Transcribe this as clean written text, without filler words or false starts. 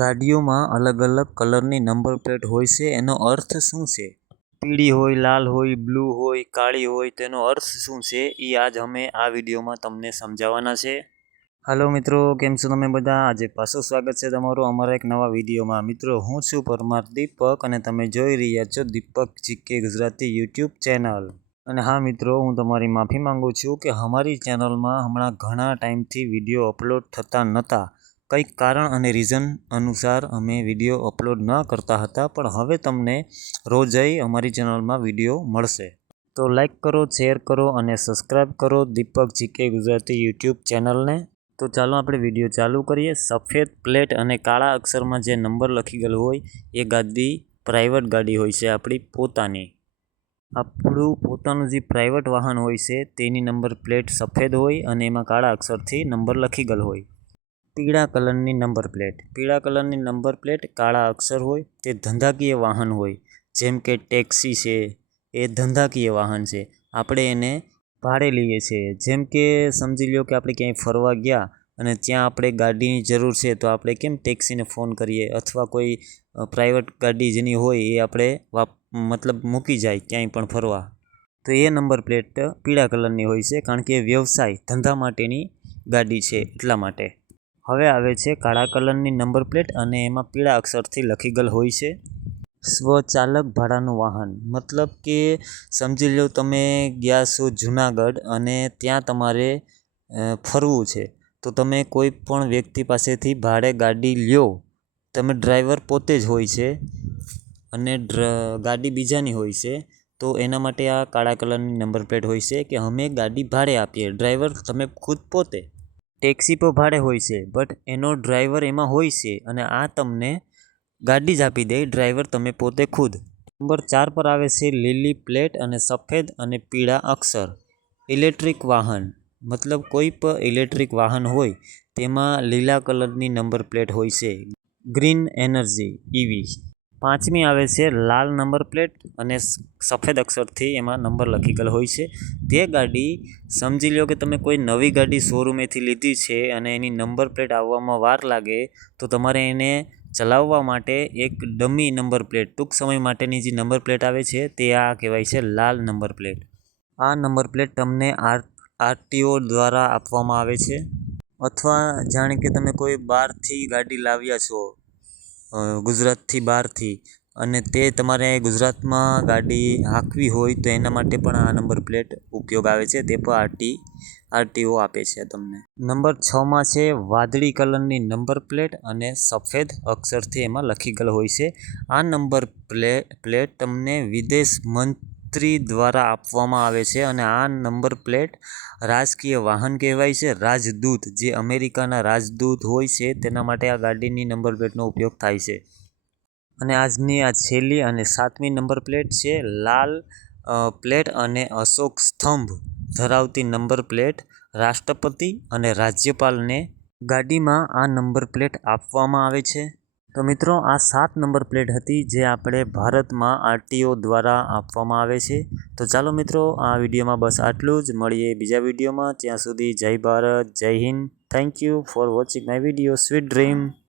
ગાડીઓમાં અલગ અલગ કલરની નંબર પ્લેટ હોય છે. એનો અર્થ શું છે? પીળી હોય, લાલ હોય, બ્લુ હોય, કાળી હોય, તેનો અર્થ શું છે એ આજ અમે આ વિડીયોમાં તમને સમજાવવાના છે. હાલો મિત્રો, કેમ છો તમે બધા? આજે પાછું સ્વાગત છે તમારું અમારા એક નવા વિડીયોમાં. મિત્રો, હું છું પરમાર દીપક અને તમે જોઈ રહ્યા છો દીપક જીકે ગુજરાતી યુટ્યુબ ચેનલ. અને હા મિત્રો, હું તમારી માફી માંગુ છું કે અમારી ચેનલમાં હમણાં ઘણા ટાઈમથી વિડીયો અપલોડ થતા નહોતા. કંઈક કારણ અને રીઝન અનુસાર અમે વિડીયો અપલોડ ન કરતા હતા, પણ હવે તમને રોજય અમારી ચેનલમાં વિડીયો મળશે. તો લાઈક કરો, શેર કરો અને સબસ્ક્રાઈબ કરો દીપક જીકે ગુજરાતી યુટ્યુબ ચેનલને. તો ચાલો આપણે વિડીયો ચાલુ કરીએ. સફેદ પ્લેટ અને કાળા અક્ષરમાં જે નંબર લખી ગયેલો હોય એ ગાડી પ્રાઇવેટ ગાડી હોય છે, આપણી પોતાની. આપણું પોતાનું જે પ્રાઇવેટ વાહન હોય છે તેની નંબર પ્લેટ સફેદ હોય અને એમાં કાળા અક્ષરથી નંબર લખી ગયેલો હોય. પીળા કલરની નંબર પ્લેટ. પીળા કલરની નંબર પ્લેટ કાળા અક્ષર હોય. તે ધંધાકીય વાહન હોય. જેમ કે ટેક્સી છે, એ ધંધાકીય વાહન છે. આપણે એને ભાડે લઈએ છીએ. જેમ કે સમજી લો કે આપણે ક્યાંય ફરવા ગયા અને ત્યાં આપણે ગાડીની જરૂર છે, તો આપણે કેમ ટેક્સીને ફોન કરીએ, અથવા કોઈ પ્રાઇવેટ ગાડી જેની હોય એ આપણે મતલબ મૂકી જાય ક્યાંય પણ ફરવા, તો એ નંબર પ્લેટ પીળા કલરની હોય છે, કારણ કે એ વ્યવસાય ધંધા માટેની ગાડી છે એટલા માટે. હવે આવે છે કાળા કલરની નંબર પ્લેટ અને એમાં પીળા અક્ષરથી લખી ગયેલ હોય છે સ્વચાલક ભાડાનું વાહન. મતલબ કે સમજી લો તમે ગયા છો જુનાગઢ અને ત્યાં તમારે ફરવું છે, તો તમે કોઈ પણ વ્યક્તિ પાસેથી ભાડે ગાડી લ્યો. તમે ડ્રાઈવર પોતે જ હોય છે અને ગાડી બીજાની હોય છે, તો એના માટે આ કાળા કલરની નંબર પ્લેટ હોય છે કે અમે ગાડી ભાડે આપીએ. ડ્રાઈવર તમે ખુદ પોતે. ટેક્સી પર ભાડે હોય છે, બટ એનો ડ્રાઈવર એમાં હોય છે અને આ તમને ગાડી જ આપી દે, ડ્રાઈવર તમે પોતે ખુદ. નંબર 4 પર આવે છે લીલી પ્લેટ અને સફેદ અને પીળા અક્ષર. ઇલેક્ટ્રિક વાહન. મતલબ કોઈ પણ ઇલેક્ટ્રિક વાહન હોય તેમાં લીલા કલરની નંબર પ્લેટ હોય છે, ગ્રીન એનર્જી EV. 5મી આવે છે લાલ નંબર પ્લેટ અને સફેદ અક્ષરથી એમાં નંબર લખી ગયેલ હોય છે. તે ગાડી સમજી લો કે તમે કોઈ નવી ગાડી શોરૂમેથી લીધી છે અને એની નંબર પ્લેટ આવવામાં વાર લાગે, તો તમારે એને ચલાવવા માટે એક ડમી નંબર પ્લેટ, ટૂંક સમય માટેની જે નંબર પ્લેટ આવે છે તે આ કહેવાય છે લાલ નંબર પ્લેટ. આ નંબર પ્લેટ તમને RTO દ્વારા આપવામાં આવે છે, અથવા જાણે કે તમે કોઈ બહારથી ગાડી લાવ્યા છો, ગુજરાતથી બહારથી, અને તે તમારે ગુજરાતમાં ગાડી હાંકવી હોય તો એના માટે પણ આ નંબર પ્લેટ ઉપયોગ આવે છે, તે પણ RTO આપે છે તમને. નંબર 6માં છે વાદળી કલરની નંબર પ્લેટ અને સફેદ અક્ષરથી એમાં લખી ગયેલ હોય છે. આ નંબર પ્લેટ તમને વિદેશ મંત્રી દ્વારા આપવામાં આવે છે અને આ નંબર પ્લેટ રાજકીય વાહન કહેવાય છે. રાજદૂત, જે અમેરિકાના રાજદૂત હોય છે તેના માટે આ ગાડીની નંબર પ્લેટનો ઉપયોગ થાય છે. અને આજની આ છેલ્લી અને 7મી નંબર પ્લેટ છે લાલ પ્લેટ અને અશોક સ્તંભ ધરાવતી નંબર પ્લેટ. રાષ્ટ્રપતિ અને રાજ્યપાલને ગાડીમાં આ નંબર પ્લેટ આપવામાં આવે છે. તો મિત્રો, આ 7 નંબર પ્લેટ હતી જે આપણે ભારતમાં RTO દ્વારા આપવામાં આવે છે. તો ચાલો મિત્રો, આ વિડીયોમાં બસ આટલું જ. મળીએ બીજા વિડીયોમાં. ત્યાં સુધી જય ભારત, જય Hind. Thank you for watching my video. Sweet dream.